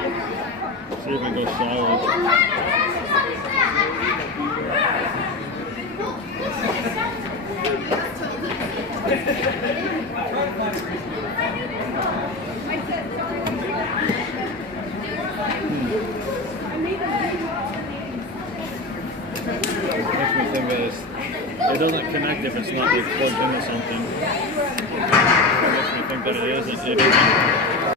See if it goes solid. Makes me think that it doesn't connect if it's not like plugged into something. It makes me think that it isn't. It isn't.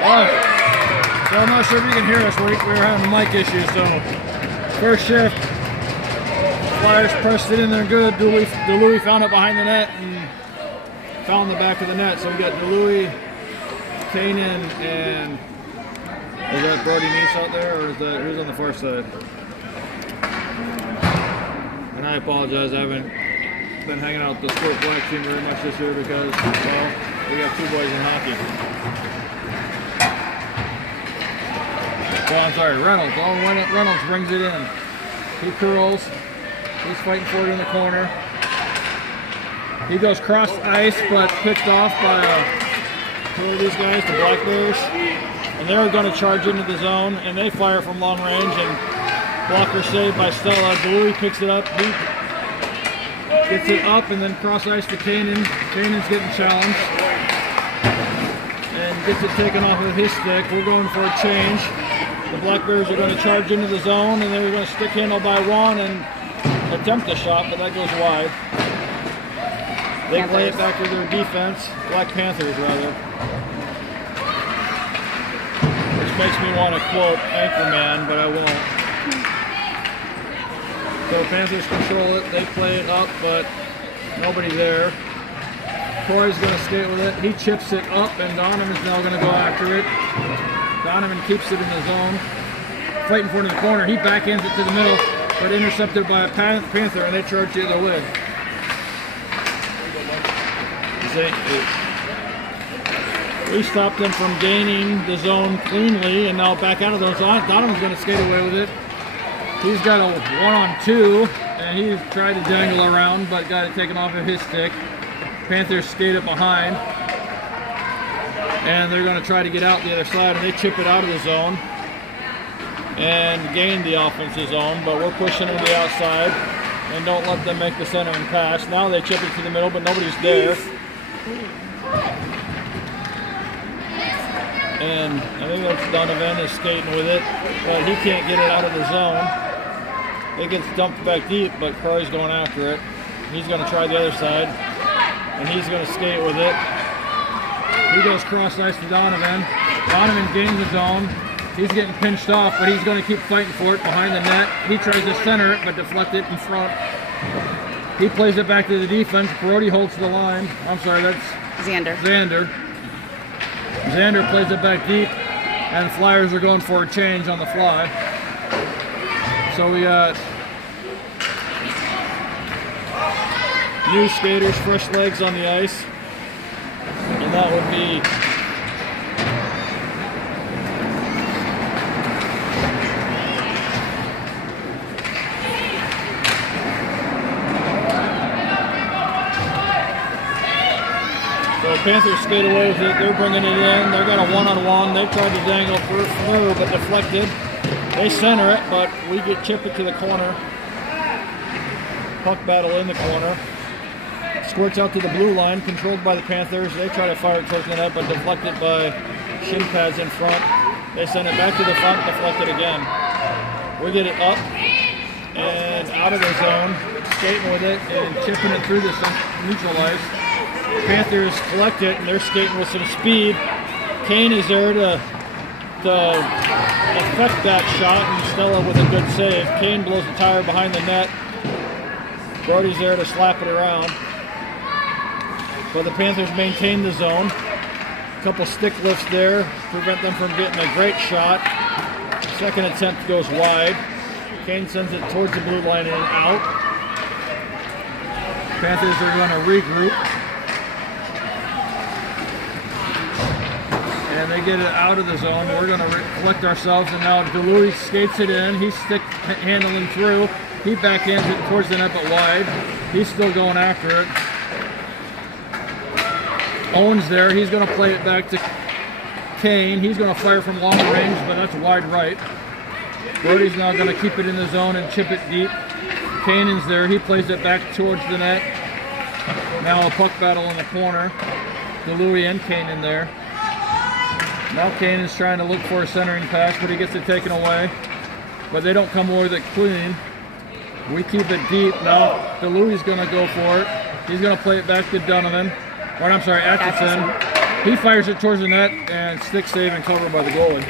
Alright, so I'm not sure if you can hear us. We were having mic issues, so first shift, Flyers pressed it in there good. DeLuey found it behind the net and found the back of the net. So we got DeLuey, Kanan, and is that Brody Neese out there, or is that who's on the far side? And I apologize, I haven't been hanging out with the Squirt Black team very much this year because, well, we got two boys in hockey. Well, I'm sorry, Reynolds. Oh, Reynolds brings it in. He curls. He's fighting for it in the corner. He goes cross ice, but picked off by two of these guys, the Black Bears. And they're going to charge into the zone, and they fire from long range. And blocker saved by Stella. DeLuey picks it up. Gets it up and then cross ice to Kanan. Kanan's getting challenged. And gets it taken off of his stick. We're going for a change. The Black Bears are going to charge into the zone, and they're going to stick handle by one and attempt a shot, but that goes wide. They play it back to their defense. Black Panthers, rather. Which makes me want to quote Anchorman, but I won't. So Panthers control it. They play it up, but nobody there. Corey's going to skate with it. He chips it up, and Donovan's now going to go after it. Donovan keeps it in the zone. Fighting for it in the corner. He backhands it to the middle, but intercepted by a Panther, and they charge the other way. We stopped them from gaining the zone cleanly, and now back out of the zone. Donovan's going to skate away with it. He's got a 1-on-2, and he's tried to dangle around, but got it taken off of his stick. Panthers skate it behind, and they're going to try to get out the other side, and they chip it out of the zone and gain the offensive zone, but we're pushing to the outside and don't let them make the centering pass. Now they chip it to the middle, but nobody's there. And I think that's Donovan is skating with it, but he can't get it out of the zone. It gets dumped back deep, but Curry's going after it. He's going to try the other side, and he's going to skate with it. He goes cross ice to Donovan. Donovan gains the zone. He's getting pinched off, but he's going to keep fighting for it behind the net. He tries to center it, but deflect it in front. He plays it back to the defense. Brody holds the line. I'm sorry, that's Xander. Xander plays it back deep, and the Flyers are going for a change on the fly. So we got new skaters, fresh legs on the ice, and that would be Panthers skate away with it. They're bringing it in. They're got a 1-on-1. They tried to dangle through, but deflected. They center it, but we get chip it to the corner. Puck battle in the corner. Squirts out to the blue line, controlled by the Panthers. They try to fire it towards the net, but deflected by shin pads in front. They send it back to the front, deflected again. We get it up and out of the zone, skating with it and chipping it through the neutral ice. Panthers collect it, and they're skating with some speed. Kane is there to affect that shot, and Stella with a good save. Kane blows the tire behind the net. Brody's there to slap it around. But the Panthers maintain the zone. A couple stick lifts there, prevent them from getting a great shot. Second attempt goes wide. Kane sends it towards the blue line and out. Panthers are going to regroup. And they get it out of the zone. We're going to collect ourselves, and now DeLuise skates it in. He's stick handling through. He backhands it towards the net, but wide. He's still going after it. Owen's there. He's going to play it back to Kane. He's going to fire from long range, but that's wide right. Brody's now going to keep it in the zone and chip it deep. Kanan's there. He plays it back towards the net. Now a puck battle in the corner. DeLuise and Kanan there. Now Kanan's trying to look for a centering pass, but he gets it taken away. But they don't come away with it clean. We keep it deep. Now DeLuise going to go for it. He's going to play it back to Donovan. Or I'm sorry, Atchison. He fires it towards the net, and stick save and cover by the goalie.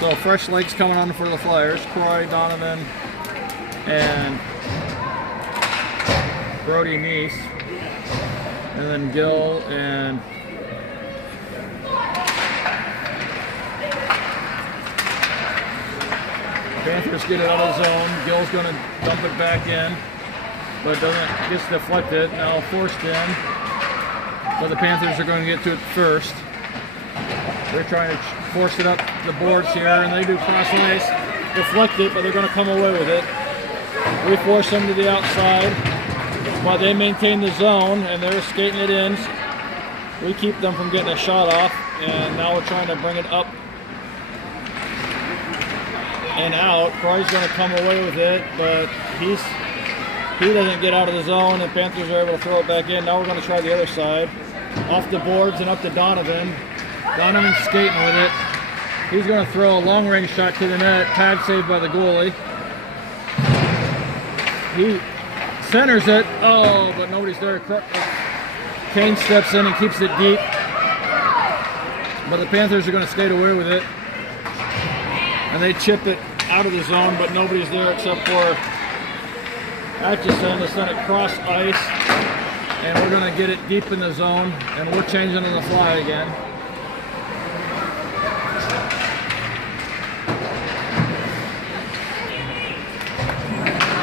So fresh legs coming on for the Flyers. Croy, Donovan, and Brody Neese, and then Gill and Panthers get it out of the zone. Gill's going to dump it back in, but gets deflected. Now forced in, but the Panthers are going to get to it first. They're trying to force it up the boards here, and they do cross ice, deflect it, but they're going to come away with it. We force them to the outside, but they maintain the zone, and they're skating it in. We keep them from getting a shot off, and now we're trying to bring it up and out. Croy's going to come away with it, but he doesn't get out of the zone, and Panthers are able to throw it back in. Now we're going to try the other side. Off the boards and up to Donovan. Donovan's skating with it. He's going to throw a long-range shot to the net. Pad saved by the goalie. He centers it. Oh, but nobody's there. Kane steps in and keeps it deep. But the Panthers are going to skate away with it. And they chip it out of the zone, but nobody's there except for Atchison to send it cross ice. And we're going to get it deep in the zone. And we're changing on the fly again.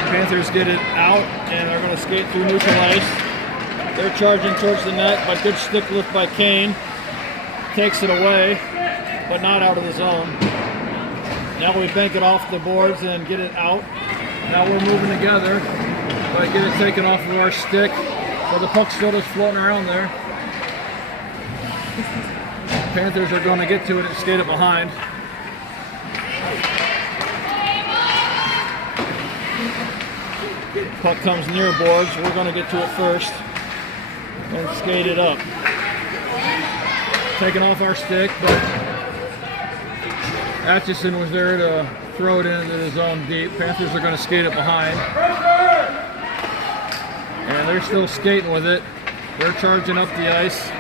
Panthers get it out, and they're going to skate through neutral ice. They're charging towards the net, but good stick lift by Kane. Takes it away, but not out of the zone. Now we bank it off the boards and get it out. Now we're moving together, but get it taken off of our stick. So the puck's still just floating around there. Panthers are going to get to it and skate it behind. Puck comes near boards. We're going to get to it first and skate it up. Taking off our stick, but Atchison was there to throw it into the zone deep. Panthers are going to skate it behind. And they're still skating with it. They're charging up the ice.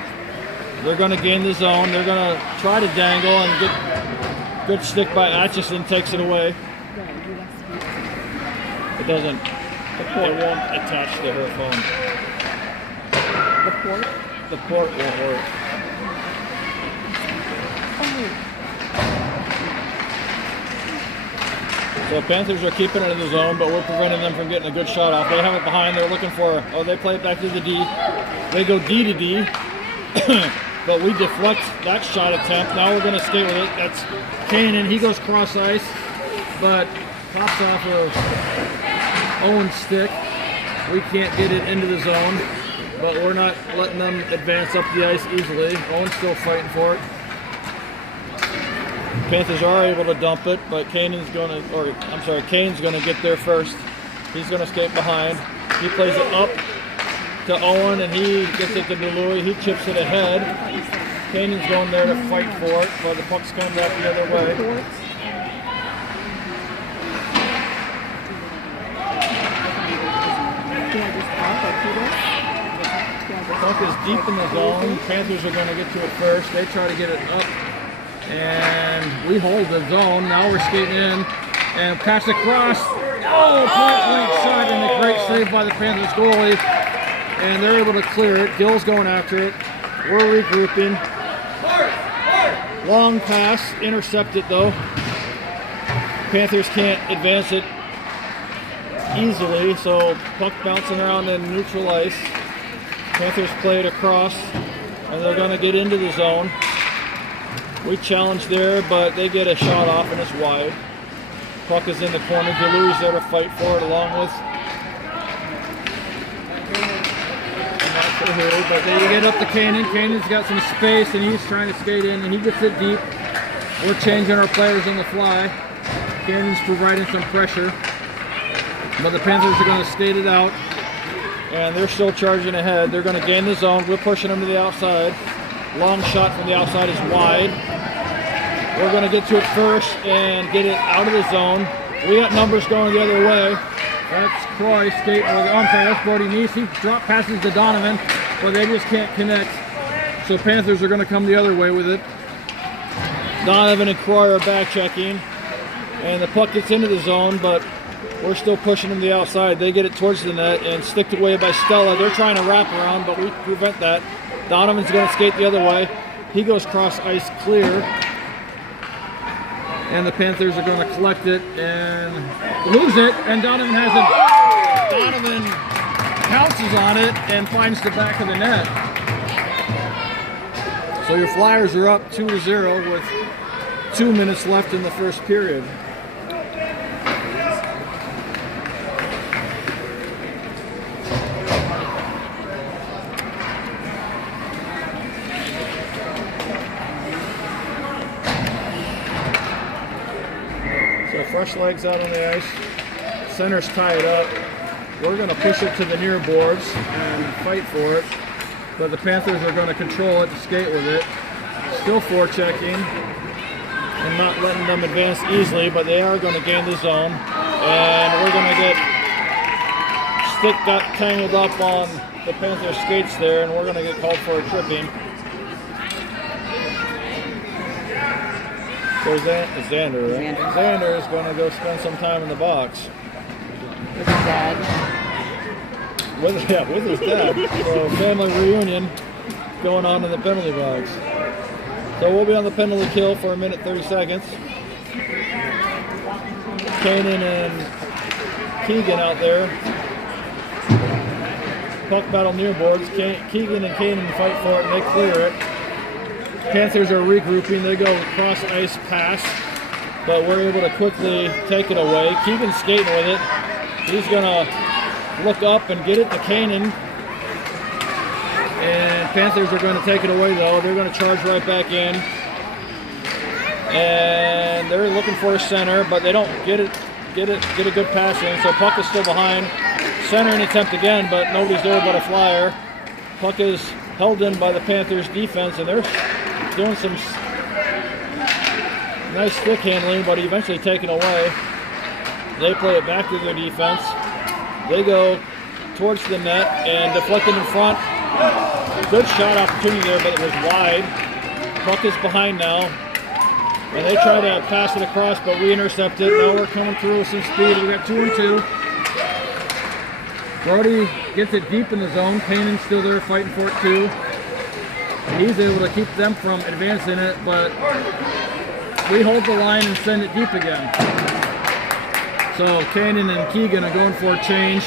They're going to gain the zone. They're going to try to dangle and get good stick by Atchison, takes it away. It doesn't. It won't attach to her phone. The port? The port won't work. So Panthers are keeping it in the zone, but we're preventing them from getting a good shot off. They have it behind. They're looking for. Oh, they play it back to the D. They go D to D, but we deflect that shot attempt. Now we're going to skate with it. That's Kane, and he goes cross ice, but pops off of Owen's stick. We can't get it into the zone, but we're not letting them advance up the ice easily. Owen's still fighting for it. Panthers are able to dump it, but Kane's going to get there first. He's going to skate behind. He plays it up to Owen, and he gets it to Louis. He chips it ahead. Kane's going there to fight for it, but the puck's coming back the other way. The puck is deep in the zone. Panthers are going to get to it first. They try to get it up, and we hold the zone. Now we're skating in and pass across. Oh, point-blank shot, and a great save by the Panthers goalie. And they're able to clear it. Gill's going after it. We're regrouping. Long pass, intercepted though. Panthers can't advance it easily, so puck bouncing around in neutral ice. Panthers play it across, and they're going to get into the zone. We challenge there, but they get a shot off, and it's wide. Puck is in the corner. DeLuis there to fight for it, along with. I'm not sure who, but they get up to Kanan. Kanan's got some space, and he's trying to skate in, and he gets it deep. We're changing our players on the fly. Kanan's providing some pressure, but the Panthers are going to skate it out, and they're still charging ahead. They're going to gain the zone. We're pushing them to the outside. Long shot from the outside is wide. We're going to get to it first and get it out of the zone. We got numbers going the other way. That's Croy skating with it. I'm sorry, that's Brody Neese. He drop passes to Donovan, but they just can't connect. So Panthers are going to come the other way with it. Donovan and Croy are back checking, and the puck gets into the zone, but we're still pushing them to the outside. They get it towards the net and sticked away by Stella. They're trying to wrap around, but we prevent that. Donovan's going to skate the other way. He goes cross ice clear. And the Panthers are going to collect it and lose it. And Donovan has it. Donovan pounces on it and finds the back of the net. So your Flyers are up 2-0 with 2 minutes left in the first period. rush legs out on the ice. Center's tied up. We're going to push it to the near boards and fight for it. But the Panthers are going to control it to skate with it. Still forechecking and not letting them advance easily, but they are going to gain the zone. And we're going to get stick got tangled up on the Panther skates there, and we're going to get called for a tripping. So Xander, right? Xander is going to go spend some time in the box. With his dad. With his dad. So family reunion going on in the penalty box. So we'll be on the penalty kill for a minute 30 seconds. Kanan and Keegan out there. Puck battle near boards. Keegan and Kanan fight for it and they clear it. Panthers are regrouping. They go cross ice pass, but we're able to quickly take it away. Keegan's skating with it. He's gonna look up and get it to Kanan. And Panthers are going to take it away though. They're going to charge right back in. And they're looking for a center, but they don't get a good pass in. So puck is still behind. Centering attempt again, but nobody's there but a flyer. Puck is held in by the Panthers defense, and they're doing some nice stick handling, but eventually taken away. They play it back to their defense. They go towards the net and deflected in front. Good shot opportunity there, but it was wide. Puck is behind now. And they try to pass it across, but we intercept it. Now we're coming through with some speed. We got 2 and 2. Brody gets it deep in the zone. Kanan's still there fighting for it too. He's able to keep them from advancing it, but we hold the line and send it deep again. So Kanan and Keegan are going for a change.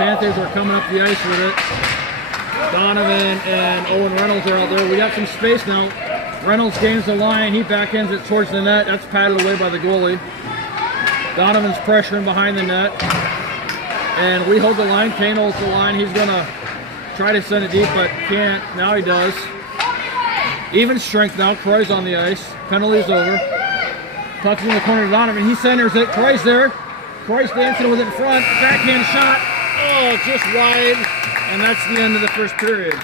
Panthers are coming up the ice with it. Donovan and Owen Reynolds are out there. We got some space now. Reynolds gains the line. He backhands it towards the net. That's patted away by the goalie. Donovan's pressuring behind the net. And we hold the line. Kane holds the line. He's going to try to send it deep, but can't. Now he does. Even strength now. Croy's on the ice. Penalty's over. Puck's in the corner of Donovan. He centers it. Croy's there. Croy's dancing with it in front. Backhand shot. Oh, just wide. And that's the end of the first period.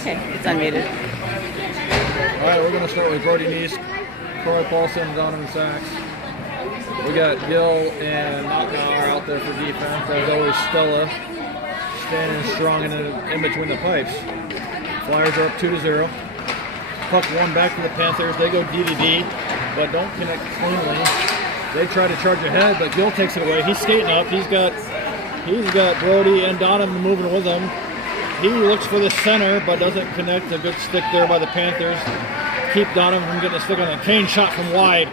Okay, it's unmuted. All right, we're going to start with Brody Neese, Troy Paulson, and Donovan Sachs. We got Gill and Knocknauer out there for defense. As always, Stella standing strong in between the pipes. Flyers are up 2-0. Puck one back to the Panthers. They go D-to-D, but don't connect cleanly. They try to charge ahead, but Gill takes it away. He's skating up. He's got Brody and Donovan moving with him. He looks for the center, but doesn't connect. A good stick there by the Panthers. Keep Donovan from getting a stick on it. Kane shot from wide.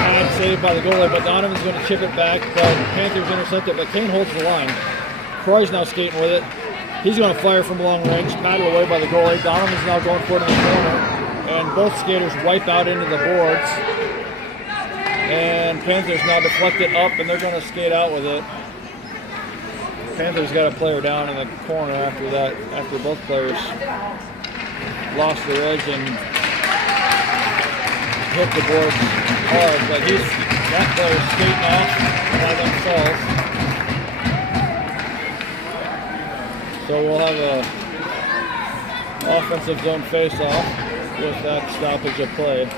Pad saved by the goalie, but Donovan's going to chip it back. But Panthers intercept it, but Kane holds the line. Croy's now skating with it. He's going to fire from long range. Paddled away by the goalie. Donovan's now going for it in the corner. And both skaters wipe out into the boards. And Panthers now deflect it up, and they're going to skate out with it. Panthers got a player down in the corner after that, after both players lost their edge and hit the board hard, but that player's skating off by themselves. So we'll have a offensive zone face-off with that stoppage of play.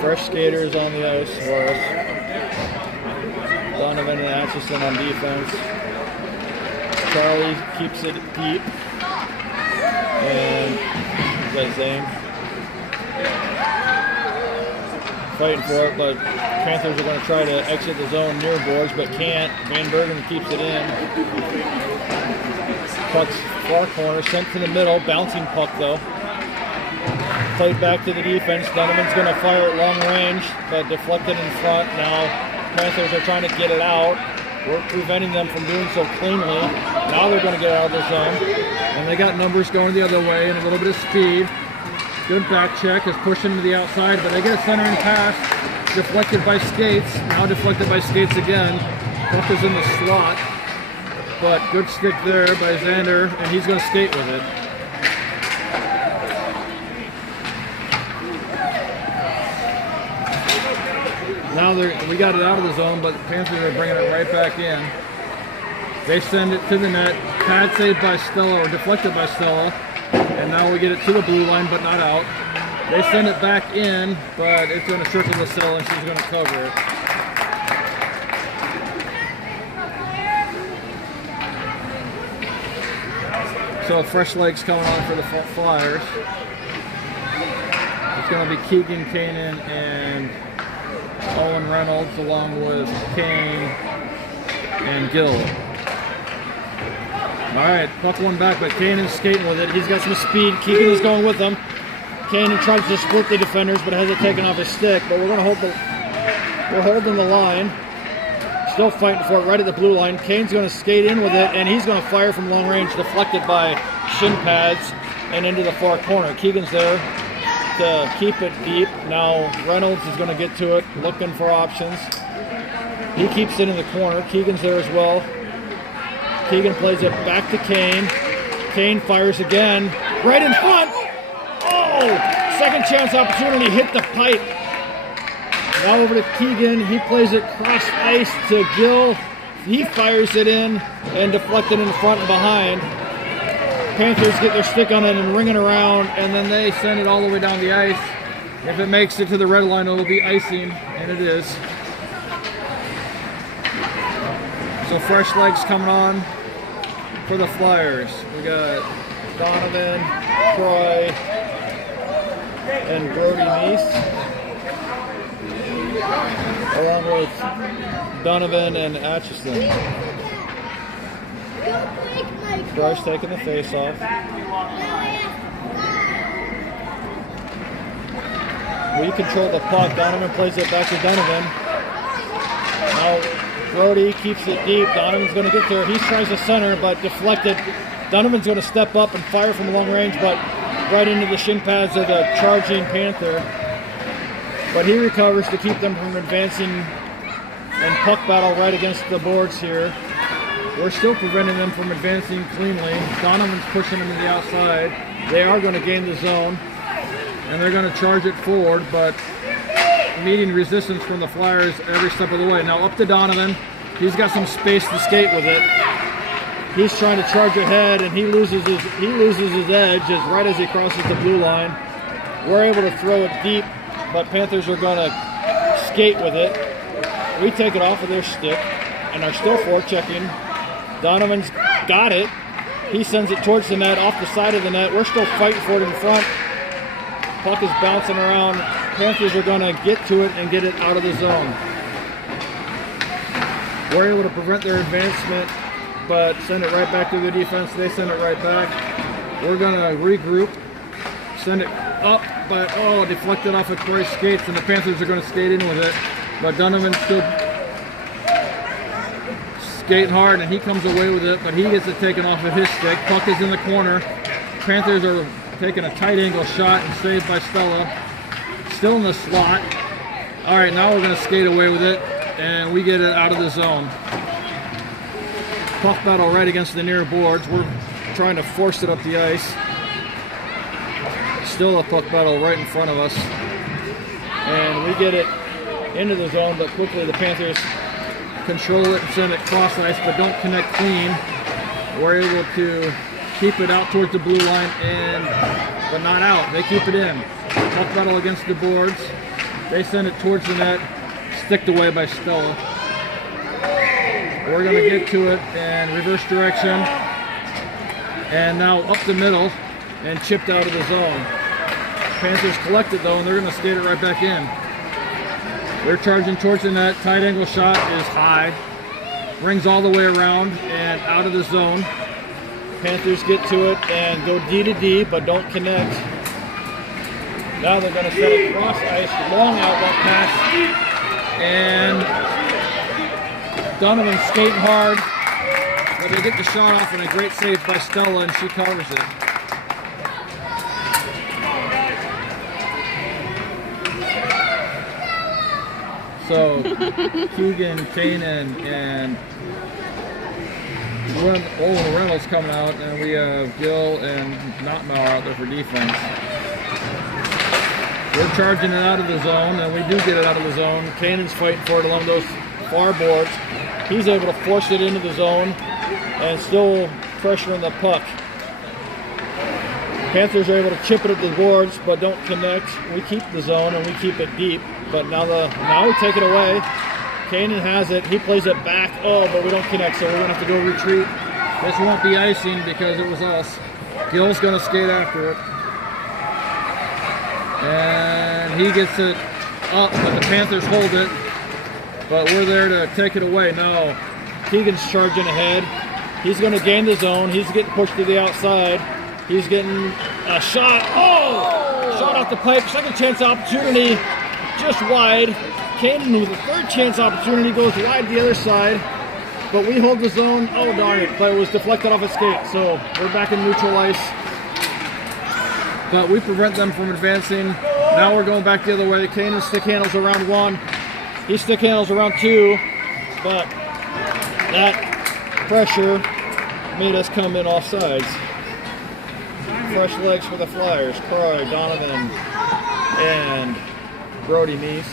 Fresh skaters on the ice for us. Donovan and Atchison on defense. Charlie keeps it deep. And Zane fighting for it, but Panthers are going to try to exit the zone near boards, but can't. Van Bergen keeps it in. Puck's far corner, sent to the middle, bouncing puck though. Played back to the defense. Donovan's going to fire at long range, but deflected in front. Now Panthers are trying to get it out. We're preventing them from doing so cleanly. Now they're going to get out of the zone. And they got numbers going the other way and a little bit of speed. Good back check is pushing to the outside, but they get a centering pass. Deflected by skates. Now deflected by skates again. Puck is in the slot. But good stick there by Xander, and he's going to skate with it. Now we got it out of the zone, but the Panthers are bringing it right back in. They send it to the net. Pad saved by Stella, or deflected by Stella. And now we get it to the blue line, but not out. They send it back in, but it's going to circle the cell, and she's going to cover it. So fresh legs coming on for the Flyers. It's going to be Keegan Kanan and Owen Reynolds, along with Kane and Gill. Alright, puck one back, but Kane is skating with it. He's got some speed. Keegan is going with him. Kane tries to split the defenders, but has it taken off his stick. But we're holding the line. Still fighting for it right at the blue line. Kane's going to skate in with it, and he's going to fire from long range, deflected by shin pads and into the far corner. Keegan's there to keep it deep. Now Reynolds is going to get to it, looking for options. He keeps it in the corner. Keegan's there as well. Keegan plays it back to Kane. Kane fires again, right in front. Oh, second chance opportunity, hit the pipe. Now over to Keegan. He plays it cross ice to Gill. He fires it in and deflected in front and behind. Panthers get their stick on it and ring it around, and then they send it all the way down the ice. If it makes it to the red line, it will be icing, and it is. So fresh legs coming on for the Flyers. We got Donovan, Troy, and Brody Neese, along with Donovan and Atchison. Bryce taking the face off. We control the puck. Donovan plays it back to Donovan. Now Brody keeps it deep. Donovan's going to get there. He tries to center, but deflected. Donovan's going to step up and fire from long range, but right into the shin pads of the charging Panther. But he recovers to keep them from advancing and puck battle right against the boards here. We're still preventing them from advancing cleanly. Donovan's pushing them to the outside. They are going to gain the zone, and they're going to charge it forward, but meeting resistance from the Flyers every step of the way. Now up to Donovan. He's got some space to skate with it. He's trying to charge ahead, and he loses his edge right as he crosses the blue line. We're able to throw it deep, but Panthers are going to skate with it. We take it off of their stick and are still forechecking. Donovan's got it. He sends it towards the net, off the side of the net. We're still fighting for it in front. Puck is bouncing around. Panthers are going to get to it and get it out of the zone. We're able to prevent their advancement, but send it right back to the defense. They send it right back. We're going to regroup, send it up, but deflected off of Troy's skates, and the Panthers are going to skate in with it. But Donovan's still skating hard, and he comes away with it, but he gets it taken off of his stick. Puck is in the corner. Panthers are taking a tight angle shot and saved by Stella. Still in the slot. All right, now we're going to skate away with it, and we get it out of the zone. Puck battle right against the near boards. We're trying to force it up the ice. Still a puck battle right in front of us. And we get it into the zone, but quickly the Panthers control it and send it cross ice, but don't connect clean. We're able to keep it out towards the blue line, but not out. They keep it in. Puck battle against the boards. They send it towards the net, sticked away by Stella. We're going to get to it and reverse direction. And now up the middle and chipped out of the zone. Panthers collect it though, and they're going to skate it right back in. They're charging towards the net. Tight angle shot is high. Rings all the way around and out of the zone. Panthers get to it and go D to D, but don't connect. Now they're going to set it cross ice, long outlet pass. And Donovan's skating hard, but they get the shot off, and a great save by Stella, and she covers it. So Keegan, Kanan, and Owen Reynolds coming out, and we have Gill and Notmauer out there for defense. We're charging it out of the zone, and we do get it out of the zone. Kanan's fighting for it along those far boards. He's able to force it into the zone and still pressuring the puck. Panthers are able to chip it at the boards, but don't connect. We keep the zone and we keep it deep, but now we take it away. Kanan has it. He plays it back. Oh, but we don't connect, so we're going to have to go retreat. This won't be icing because it was us. Gill's going to skate after it. And he gets it up, but the Panthers hold it. But we're there to take it away. No. Keegan's charging ahead. He's going to gain the zone. He's getting pushed to the outside. He's getting a shot. Oh! Shot off the pipe. Second chance opportunity. Just wide. Kanan with a third chance opportunity goes wide the other side. But we hold the zone. Oh, darn it. But it was deflected off a skate. So we're back in neutral ice. But we prevent them from advancing. Now we're going back the other way. Kanan stick handles around 1. He stick handles around 2. But that pressure made us come in off sides. Fresh legs for the Flyers. Croy, Donovan, and Brody Neese.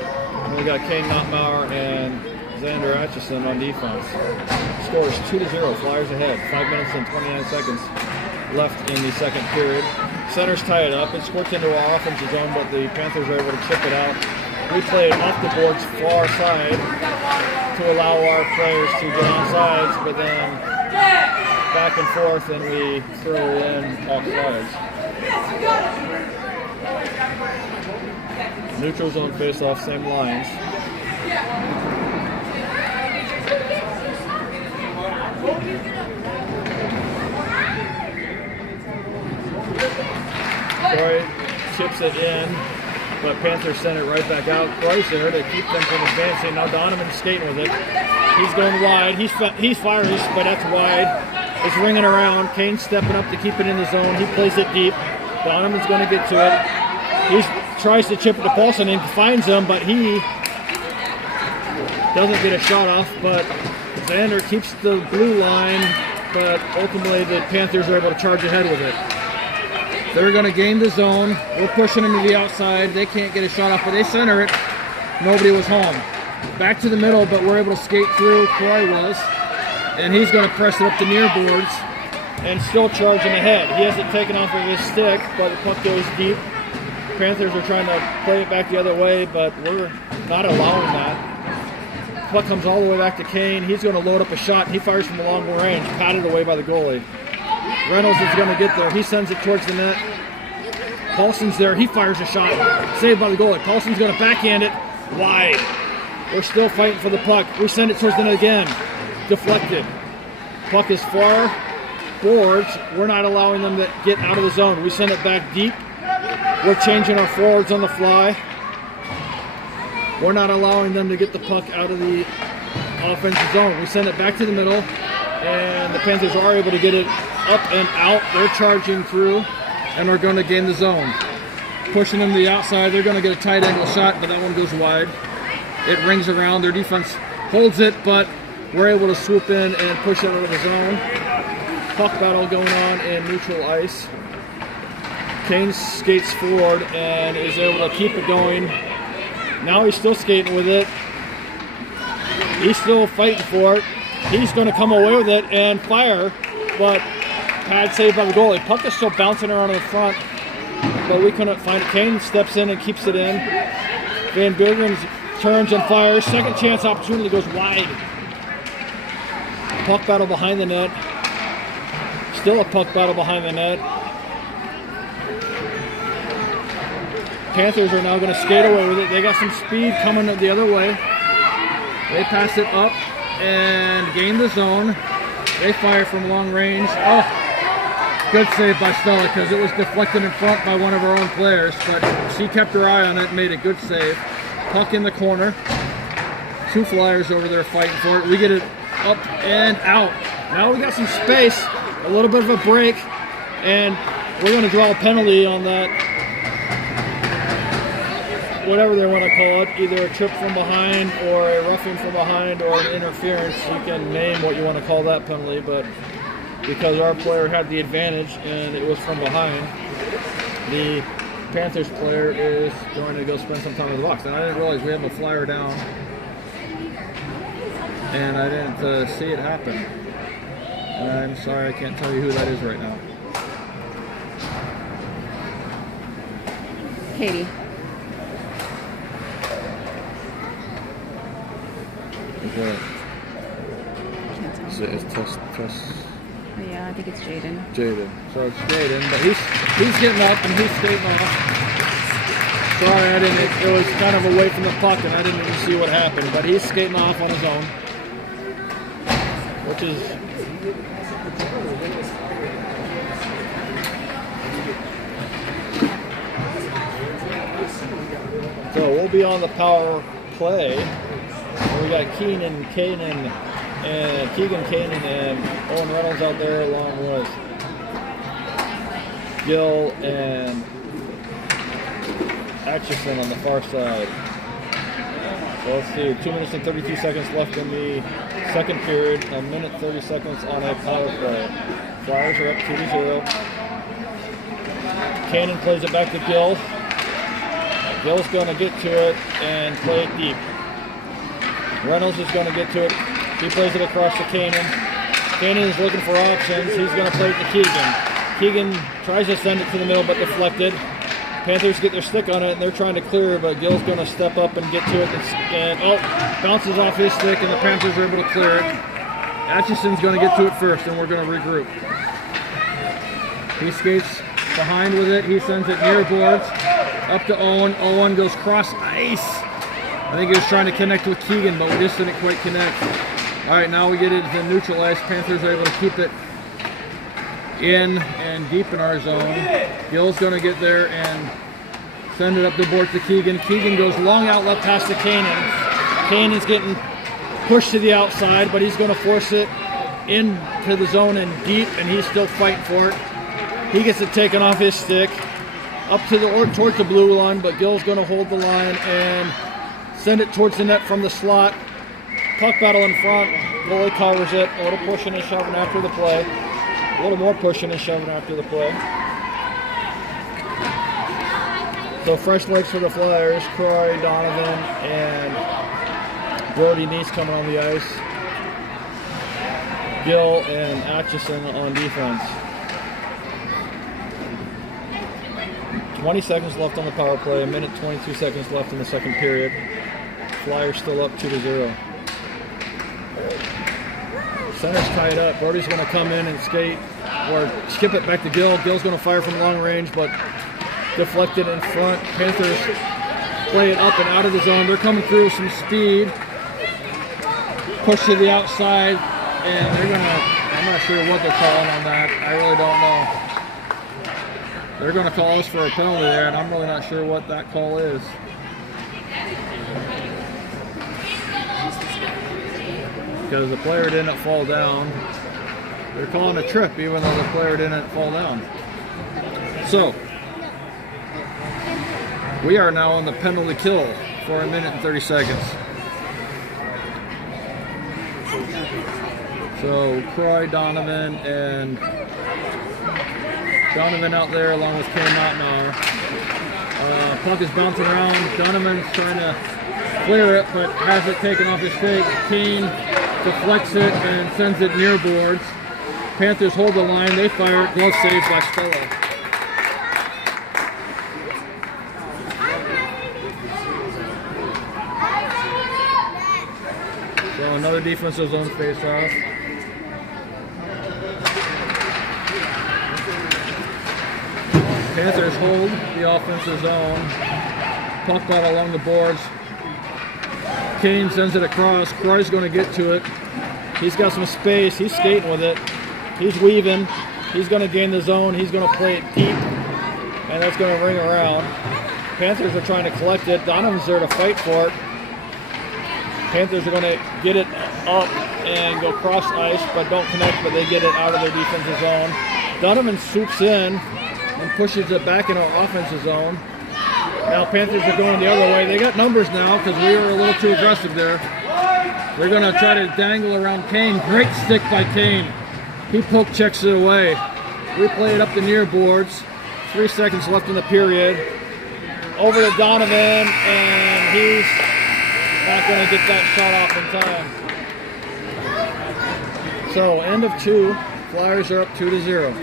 And we got Kane Notmauer and Xander Atchison on defense. Scores 2-0. Flyers ahead. 5 minutes and 29 seconds left in the second period. Centers tie it up. It squirts into our offensive zone, but the Panthers are able to chip it out. We play it off the boards far side to allow our players to get on sides, but then back and forth, and we throw in off sides. Neutral zone face-off, same lines. Croy chips it in, but Panthers send it right back out. Croy's there to keep them from advancing. Now Donovan's skating with it. He's going wide. He's firing, but that's wide. It's ringing around. Kane's stepping up to keep it in the zone. He plays it deep. Donovan's going to get to it. He tries to chip it to Paulson and finds him, but he doesn't get a shot off. But Xander keeps the blue line, but ultimately the Panthers are able to charge ahead with it. They're going to gain the zone. We're pushing them to the outside. They can't get a shot off, but they center it. Nobody was home. Back to the middle, but we're able to skate through. Croy was. And he's going to press it up the near boards and still charging ahead. He hasn't taken off of his stick, but the puck goes deep. Panthers are trying to play it back the other way, but we're not allowing that. Puck comes all the way back to Kane. He's going to load up a shot. He fires from a long range, patted away by the goalie. Reynolds is going to get there. He sends it towards the net. Paulson's there. He fires a shot. Saved by the goalie. Paulson's going to backhand it wide. We're still fighting for the puck. We send it towards the net again. Deflected. Puck is far boards. We're not allowing them to get out of the zone. We send it back deep. We're changing our forwards on the fly. We're not allowing them to get the puck out of the offensive zone. We send it back to the middle, and the Panthers are able to get it up and out. They're charging through, and we're going to gain the zone. pushing them to the outside. They're going to get a tight angle shot, but that one goes wide. It rings around. Their defense holds it, but we're able to swoop in and push it out of the zone. Puck battle going on in neutral ice. Kane skates forward and is able to keep it going. Now he's still skating with it. He's still fighting for it. He's going to come away with it and fire, but pad saved by the goalie. Puck is still bouncing around in the front, but we couldn't find it. Kane steps in and keeps it in. Van Bergen turns and fires. Second chance opportunity goes wide. Puck battle behind the net. Still a puck battle behind the net. Panthers are now going to skate away with it. They got some speed coming the other way. They pass it up and gain the zone. They fire from long range. Oh, good save by Stella because it was deflected in front by one of our own players, but she kept her eye on it and made a good save. Puck in the corner. Two Flyers over there fighting for it. We get it up and out. Now we got some space, a little bit of a break, and we're going to draw a penalty on that, whatever they want to call it, either a trip from behind or a roughing from behind or an interference. You can name what you want to call that penalty, but because our player had the advantage and it was from behind, the Panthers player is going to go spend some time in the box. And I didn't realize we have a Flyer down, and I didn't see it happen. And I'm sorry, I can't tell you who that is right now. Katie. It's Tess. Oh, yeah, I think it's Jaden. So it's Jaden, but he's getting up and he's skating off. Sorry, I didn't. It was kind of away from the puck, and I didn't even see what happened. But he's skating off on his own, which is so we'll be on the power play. We got Keegan Kanan and Owen Reynolds out there, along with Gill and Atchison on the far side. So let's see, 2 minutes and 32 seconds left in the second period, a minute 30 seconds on a power play. Flyers are up 2-0. Cannon plays it back to Gill. Gill's going to get to it and play it deep. Reynolds is going to get to it. He plays it across to Kanan. Kanan is looking for options. He's going to play it to Keegan. Keegan tries to send it to the middle, but deflected. Panthers get their stick on it, and they're trying to clear, but Gill's going to step up and get to it. And bounces off his stick, and the Panthers are able to clear it. Atchison's going to get to it first, and we're going to regroup. He skates behind with it. He sends it near boards. Up to Owen. Owen goes cross ice. I think he was trying to connect with Keegan, but we just didn't quite connect. All right, now we get it to neutral ice. Panthers are able to keep it in and deep in our zone. Gill's going to get there and send it up the board to Keegan. Keegan goes long outlet pass to Kanan. Kanan's getting pushed to the outside, but he's going to force it into the zone and deep, and he's still fighting for it. He gets it taken off his stick up to towards the blue line, but Gill's going to hold the line and send it towards the net from the slot. Puck battle in front. Goalie covers it. A little pushing and shoving after the play. A little more pushing and shoving after the play. So fresh legs for the Flyers. Croy, Donovan, and Brody Neese coming on the ice. Gill and Atchison on defense. 20 seconds left on the power play. A minute 22 seconds left in the second period. Flyers still up 2-0. Center's tied up. Brody's going to come in and skate or skip it back to Gill. Gill's going to fire from long range, but deflected in front. Panthers play it up and out of the zone. They're coming through with some speed. Push to the outside, and they're going to, I'm not sure what they're calling on that. I really don't know. They're going to call us for a penalty there, and I'm really not sure what that call is. Because the player didn't fall down. They're calling a trip even though the player didn't fall down. So, We are now on the penalty kill for 1 minute and 30 seconds. So Croy, Donovan, and Donovan out there along with Kane Nottenauer. Puck is bouncing around. Donovan's trying to clear it, but has it taken off his stick. Kane deflects it and sends it near boards. Panthers hold the line. They fire it. Glove saved by Stella. So another defensive zone face-off. Panthers hold the offensive zone. Puck out along the boards. Kane sends it across. Croy's going to get to it. He's got some space. He's skating with it. He's weaving. He's going to gain the zone. He's going to play it deep. And that's going to ring around. Panthers are trying to collect it. Donovan's there to fight for it. Panthers are going to get it up and go cross ice, but don't connect, but they get it out of their defensive zone. Donovan swoops in and pushes it back into our offensive zone. Now Panthers are going the other way. They got numbers now because we were a little too aggressive there. They're going to try to dangle around Kane. Great stick by Kane. He poke checks it away. We play it up the near boards. 3 seconds left in the period. Over to Donovan, and he's not going to get that shot off in time. So end of 2. Flyers are up 2-0.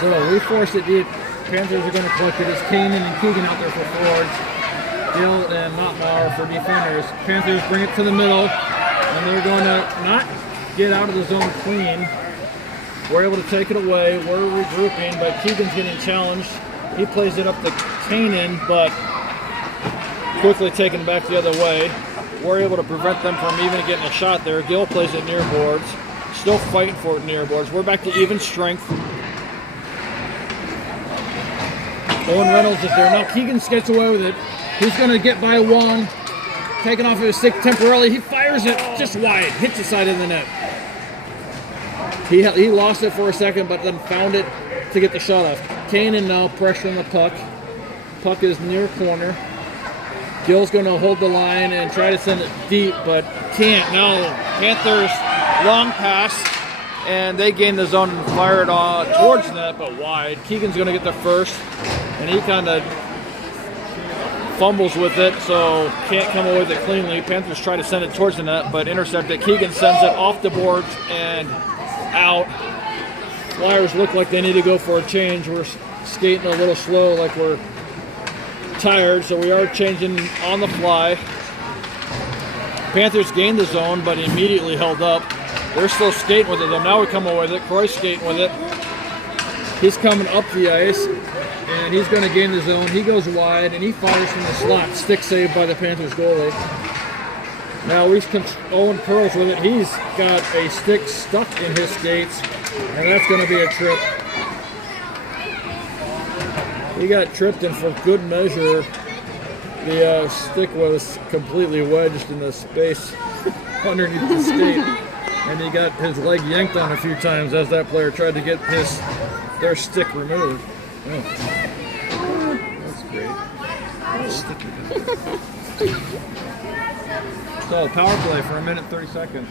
So we force it deep. Panthers are going to collect it. It's Kanan and Keegan out there for forwards. Gill and Nottenauer for defenders. Panthers bring it to the middle, and they're going to not get out of the zone clean. We're able to take it away. We're regrouping, but Keegan's getting challenged. He plays it up to Kanan, but quickly taken back the other way. We're able to prevent them from even getting a shot there. Gill plays it near boards. Still fighting for it near boards. We're back to even strength. Owen Reynolds is there. Now Keegan gets away with it. He's going to get by one. Taken off of his stick temporarily. He fires it just wide. Hits the side of the net. He lost it for a second, but then found it to get the shot off. Kanan now pressuring the puck. Puck is near corner. Gill's going to hold the line and try to send it deep, but can't. Now Panthers long pass, and they gain the zone and fire it towards the net, but wide. Keegan's going to get the first, and he kind of fumbles with it, so can't come away with it cleanly. Panthers try to send it towards the net, but intercepted. Keegan sends it off the boards and out. Flyers look like they need to go for a change. We're skating a little slow, like we're tired, so we are changing on the fly. Panthers gained the zone, but immediately held up. They're still skating with it, though. Now we come away with it. Croy's skating with it. He's coming up the ice, and he's going to gain the zone. He goes wide, and he fires from the slot. Stick saved by the Panthers goalie. Now Owen curls with it. He's got a stick stuck in his skates, and that's going to be a trip. He got tripped, and for good measure, the stick was completely wedged in the space underneath the skate. And he got his leg yanked on a few times as that player tried to get their stick removed. Oh. That's great. So, power play for 1 minute 30 seconds.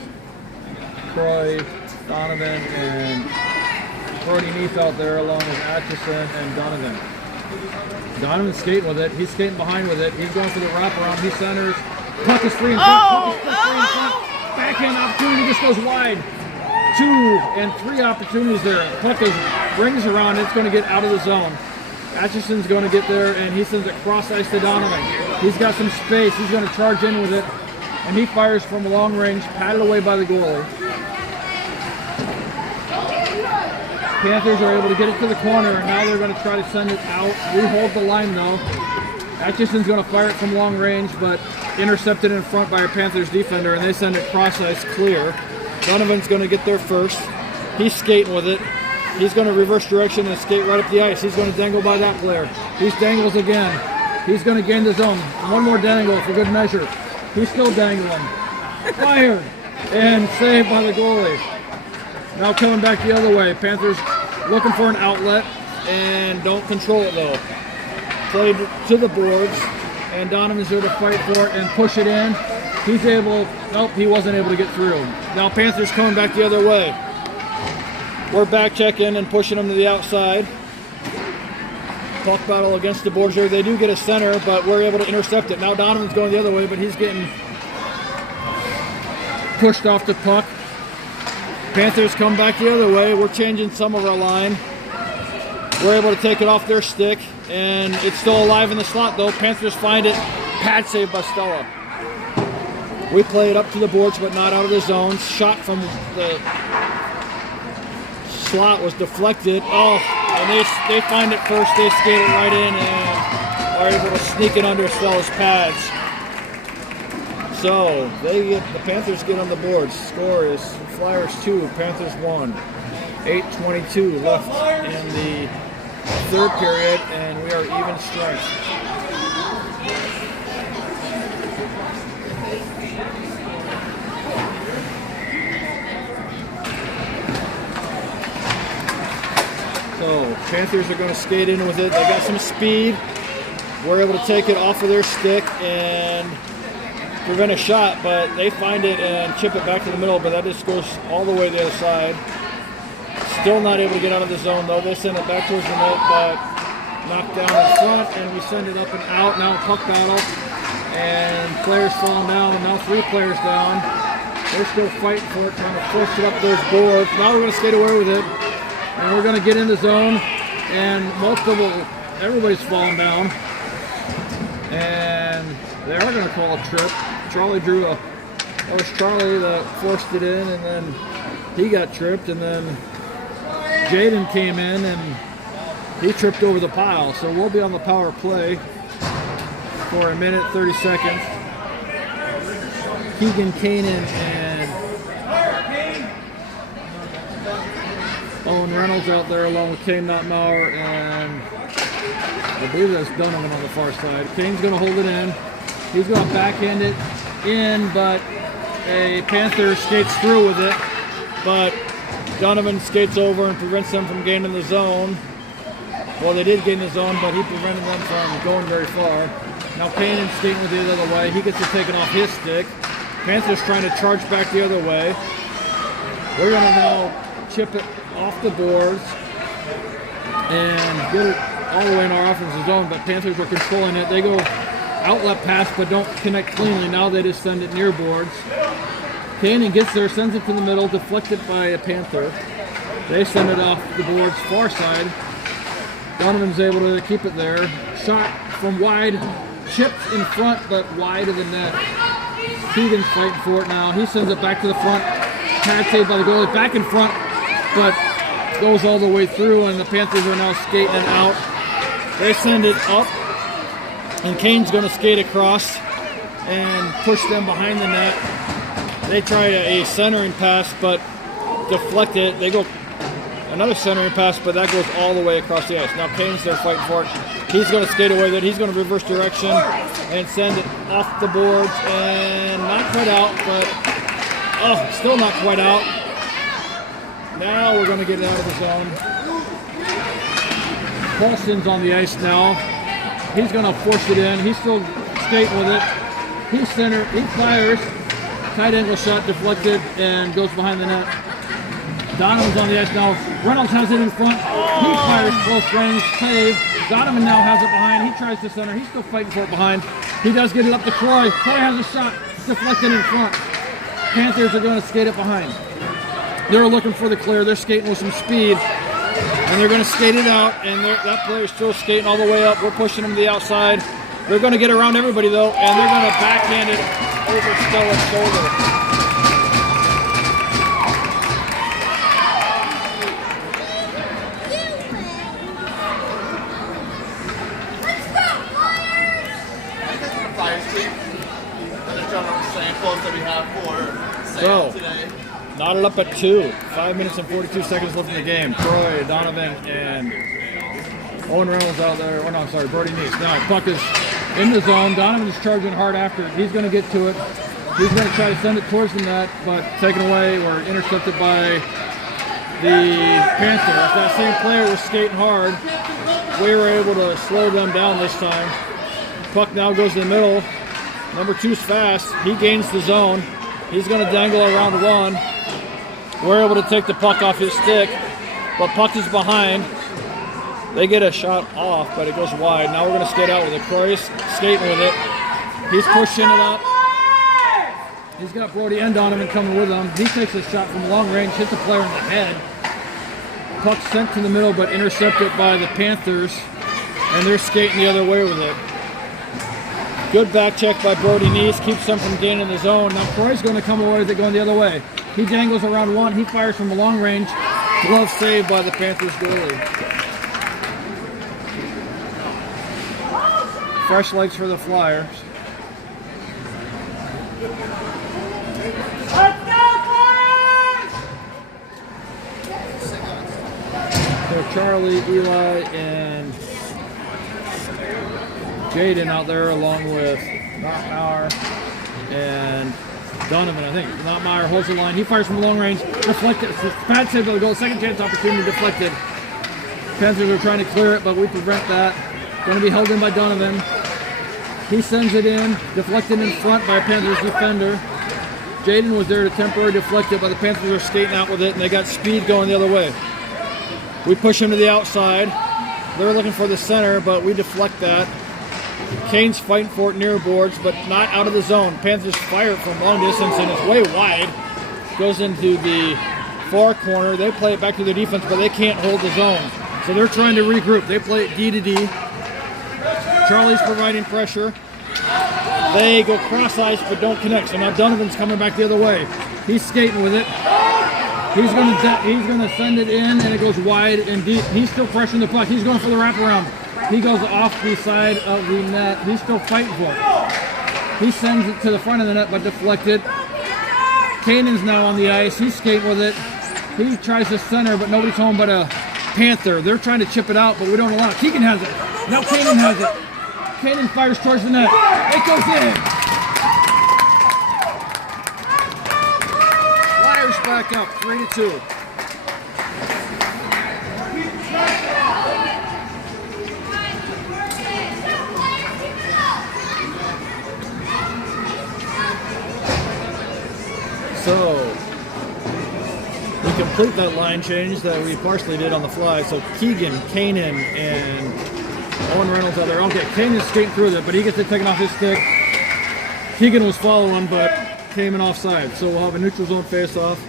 Troy, Donovan, and Brody Neath out there along with Atchison and Donovan. Donovan's skating with it. He's skating behind with it. He's going for the wraparound. He centers. Puck is free in front. Puck is free in front. Backhand opportunity just goes wide. 2 and 3 opportunities there. Puck rings around. It's going to get out of the zone. Atchison's going to get there, and he sends it cross ice to Donovan. He's got some space. He's going to charge in with it, and he fires from long range, patted away by the goalie. Panthers are able to get it to the corner, and now they're going to try to send it out. We hold the line, though. Atchison's going to fire it from long range, but intercepted in front by our Panthers defender, and they send it cross ice clear. Donovan's going to get there first. He's skating with it. He's going to reverse direction and skate right up the ice. He's going to dangle by that player. He dangles again. He's going to gain the zone. One more dangle for good measure. He's still dangling. Fired and saved by the goalie. Now coming back the other way. Panthers looking for an outlet and don't control it though. Played to the boards, and Donovan's there to fight for it and push it in. He's able, nope, he wasn't able to get through. Now Panthers coming back the other way. We're back checking and pushing them to the outside. Puck battle against the boards there. They do get a center, but we're able to intercept it. Now Donovan's going the other way, but he's getting pushed off the puck. Panthers come back the other way. We're changing some of our line. We're able to take it off their stick, and it's still alive in the slot though. Panthers find it. Pad save by Stella. We play it up to the boards, but not out of the zones. Shot from the slot was deflected. Oh, and they find it first. They skate it right in and are able to sneak it under Stella's pads. So the Panthers get on the board. Score is Flyers 2, Panthers 1. 8:22 left in the third period, and we are even strength. So Panthers are going to skate in with it. They got some speed. We're able to take it off of their stick and prevent a shot, but they find it and chip it back to the middle, but that just goes all the way to the other side. Still not able to get out of the zone though. They send it back towards the net, but knocked down in front, and we send it up and out. Now puck battle, and players falling down, and now 3 players down. They're still fighting for it, trying to push it up those boards. Now we're going to skate away with it, and we're going to get in the zone, and everybody's falling down, and they are going to call a trip. Charlie drew that was Charlie that forced it in, and then he got tripped, and then Jaden came in and he tripped over the pile. So we'll be on the power play for 1 minute 30 seconds. Keegan Kanan and Owen Reynolds out there along with Kane Notmauer, and I believe that's Donovan on the far side. Kane's going to hold it in. He's going to backhand it in, but a Panther skates through with it, but Donovan skates over and prevents them from gaining the zone. Well, they did gain the zone, but he prevented them from going very far. Now Kanan's skating with it the other way. He gets it taken off his stick. Panther's trying to charge back the other way. We're going to now chip it off the boards and get it all the way in our offensive zone, but Panthers were controlling it. They go outlet pass, but don't connect cleanly. Now they just send it near boards. Kanan gets there, sends it to the middle, deflected by a Panther. They send it off the boards far side. Donovan's able to keep it there. Shot from wide, chipped in front, but wide of the net. Keegan's fighting for it now. He sends it back to the front. Pad saved by the goalie, back in front, but goes all the way through, and the Panthers are now skating it out. They send it up, and Kane's going to skate across and push them behind the net. They try a centering pass, but deflect it. They go another centering pass, but that goes all the way across the ice. Now Kane's there fighting for it. He's going to skate away with it. He's going to reverse direction and send it off the boards, and not quite out, but still not quite out. Now we're going to get it out of the zone. Paulson's on the ice now. He's going to force it in. He's still skating with it. He fires. Tight angle shot deflected and goes behind the net. Donovan's on the ice now. Reynolds has it in front. He fires close range. Save. Donovan now has it behind. He tries to center. He's still fighting for it behind. He does get it up to Croy. Croy has a shot. Deflected in front. Panthers are going to skate it behind. They're looking for the clear. They're skating with some speed. And they're going to skate it out. And that player's still skating all the way up. We're pushing them to the outside. They're going to get around everybody, though. And they're going to backhand it over Stella's shoulder. So, knotted up at 2. 5 minutes and 42 seconds left in the game. Croy, Donovan, and Owen Reynolds out there. Oh no, sorry, Brody Neese. Now, puck is in the zone. Donovan's charging hard after it. He's going to get to it. He's going to try to send it towards the net, but taken away or intercepted by the Panthers. That same player was skating hard. We were able to slow them down this time. Puck now goes to the middle. Number 2's fast. He gains the zone. He's going to dangle around 1. We're able to take the puck off his stick, but puck is behind. They get a shot off, but it goes wide. Now we're going to skate out with it. Croy's skating with it. He's pushing it up. He's got Brody and Donovan coming with him. He takes a shot from long range, hits the player in the head. Puck sent to the middle, but intercepted by the Panthers, and they're skating the other way with it. Good back check by Brody Neese, keeps them from gaining the zone. Now Croy's going to come away with it going the other way. He dangles around 1. He fires from a long range. Glove saved by the Panthers goalie. Fresh legs for the Flyers. So Charlie, Eli, and Jaden out there along with Nottmeyer and Donovan, I think. Nottmeyer holds the line. He fires from long range. Deflected. Bad save of the goal. Second chance opportunity deflected. Panthers are trying to clear it, but we prevent that. Going to be held in by Donovan. He sends it in. Deflected in front by a Panthers defender. Jaden was there to temporarily deflect it, but the Panthers are skating out with it, and they got speed going the other way. We push him to the outside. They're looking for the center, but we deflect that. Kane's fighting for it near boards, but not out of the zone. Panthers fire it from long distance, and it's way wide. Goes into the far corner. They play it back to their defense, but they can't hold the zone. So they're trying to regroup. They play it D to D. Charlie's providing pressure. They go cross ice, but don't connect. So now Donovan's coming back the other way. He's skating with it. He's going to send it in, and it goes wide and deep. He's still pressuring the puck. He's going for the wraparound. He goes off the side of the net. He's still fighting for it. He sends it to the front of the net, but deflected. Kanan's now on the ice. He's skating with it. He tries to center, but nobody's home but a Panther. They're trying to chip it out, but we don't allow it. Keegan has it. Now Kanan has it. Kanan fires towards the net. It goes in. Flyers back up, 3-2. So, we complete that line change that we partially did on the fly. So Keegan, Kanan, and Owen Reynolds out there. Okay, Kanan's skating through it, but he gets it taken off his stick. Keegan was following, but came in offside. So we'll have a neutral zone face-off.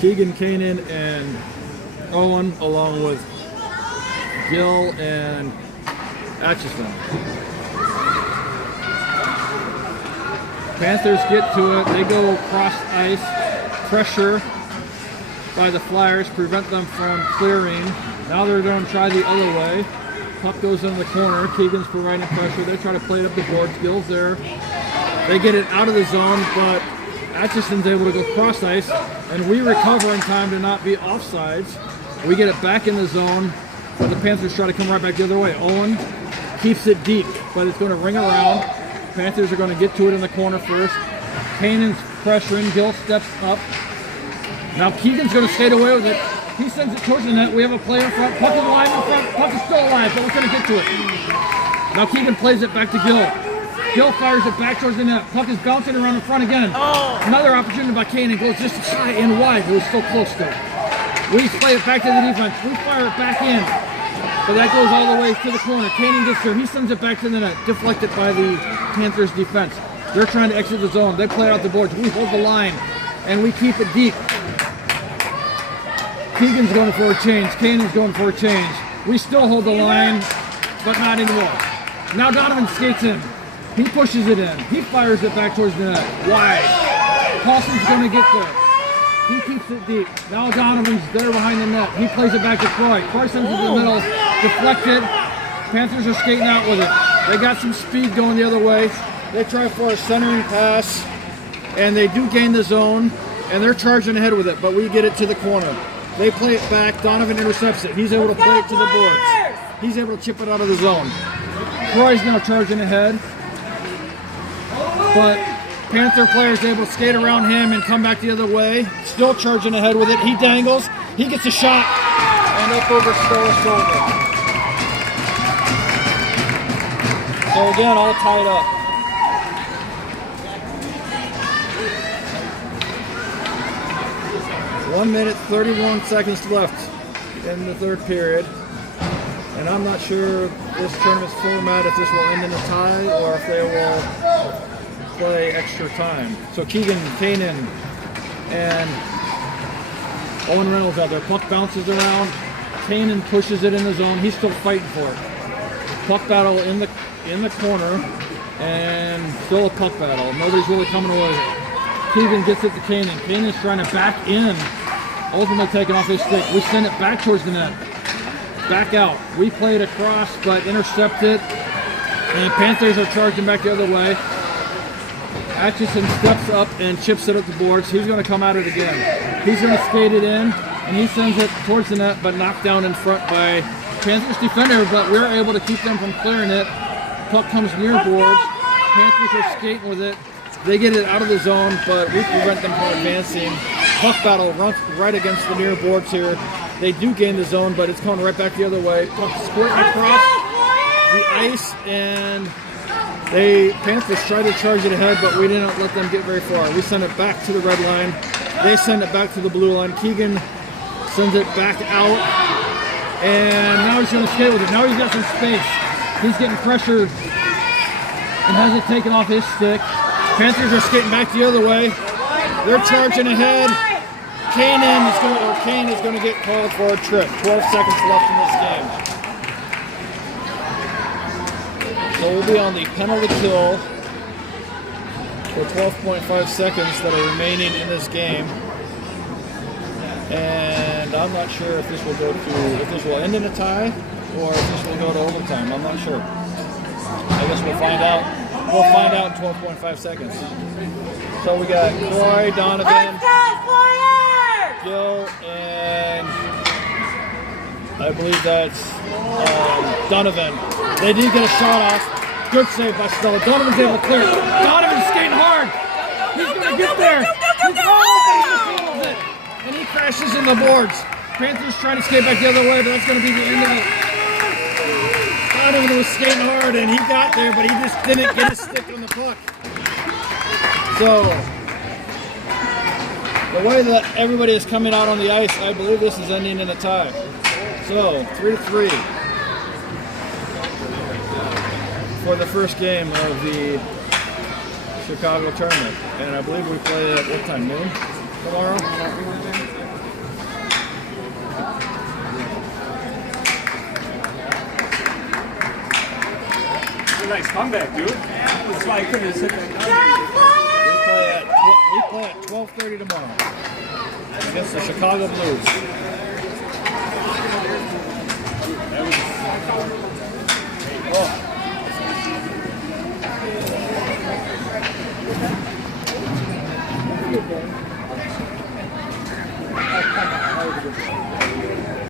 Keegan, Kanan, and Owen, along with Gill and Atchison. Panthers get to it. They go across ice. Pressure by the Flyers. Prevent them from clearing. Now they're going to try the other way. Puck goes into the corner. Keegan's providing pressure. They try to play it up the board. Gill's there. They get it out of the zone, but Atchison's able to go cross ice, and we recover in time to not be offsides. We get it back in the zone, but the Panthers try to come right back the other way. Owen keeps it deep, but it's going to ring around. Panthers are going to get to it in the corner first. Kanan's pressuring. Gill steps up. Now Keegan's going to skate away with it. He sends it towards the net. We have a player in front. Puck is alive in front. Puck is still alive, but we're going to get to it. Now Keegan plays it back to Gill. Gill fires it back towards the net. Puck is bouncing around in front again. Another opportunity by Kanan. Goes just high and wide. It was so close to it. We play it back to the defense. We fire it back in. But that goes all the way to the corner. Kanan gets there. He sends it back to the net. Deflected by the Panthers defense. They're trying to exit the zone. They play out the boards. We hold the line. And we keep it deep. Keegan's going for a change. Kanan's going for a change. We still hold the line, but not anymore. Now Donovan skates in. He pushes it in. He fires it back towards the net. Wide. Paulson's going to get there. He keeps it deep. Now Donovan's there behind the net. He plays it back to Croy. Croy sends it to the middle. Deflected. Panthers are skating out with it. They got some speed going the other way. They try for a centering pass, and they do gain the zone, and they're charging ahead with it, but we get it to the corner. They play it back. Donovan intercepts it. He's able to play it to the boards. He's able to chip it out of the zone. Croy's now charging ahead, but Panther player's able to skate around him and come back the other way. Still charging ahead with it. He dangles. He gets a shot, and up over Stella's shoulder. So again, all tied up. One minute, 31 seconds left in the third period. And I'm not sure this tournament's format, if this will end in a tie or if they will play extra time. So Keegan, Kanan, and Owen Reynolds out there. Puck bounces around. Kanan pushes it in the zone. He's still fighting for it. Puck battle in the corner, and still a puck battle. Nobody's really coming away with it. Keegan gets it to Kanan. Kanan's trying to back in. Ultimately taking off his stick. We send it back towards the net. Back out. We play it across, but intercepted. And Panthers are charging back the other way. Atchison steps up and chips it at the boards. He's going to come at it again. He's going to skate it in, and he sends it towards the net, but knocked down in front by Panthers defender, but we're able to keep them from clearing it. Puck comes near boards. Panthers are skating with it. They get it out of the zone, but we prevent them from advancing. Puck battle runs right against the near boards here. They do gain the zone, but it's coming right back the other way. Puck squirting across the ice, and Panthers try to charge it ahead, but we didn't let them get very far. We send it back to the red line. They send it back to the blue line. Keegan sends it back out, and now he's going to skate with it. Now he's got some space. He's getting pressured and has it taken off his stick. Panthers are skating back the other way. They're charging ahead. Kane is going to get called for a trip. 12 seconds left in this game. So we'll be on the penalty kill for 12.5 seconds that are remaining in this game. And I'm not sure if this will end in a tie or if this will go to overtime. I'm not sure. I guess we'll find out. We'll find out in 12.5 seconds. So we got Croy, Donovan, Gill, and I believe that's Donovan. They did get a shot off. Good save by Stella. Donovan's able to clear it. Donovan's skating hard. He's going to get there. He's feels it. And he crashes in the boards. Panthers trying to skate back the other way, but that's going to be the end of it. Donovan was skating hard, and he got there, but he just didn't get a stick on the puck. So, the way that everybody is coming out on the ice, I believe this is ending in a tie. So, 3-3 for the first game of the Chicago tournament. And I believe we play at what time, noon tomorrow? Nice comeback, dude. That's why I couldn't have hit that. We play at 12:30 tomorrow against the Chicago Blues. You're good.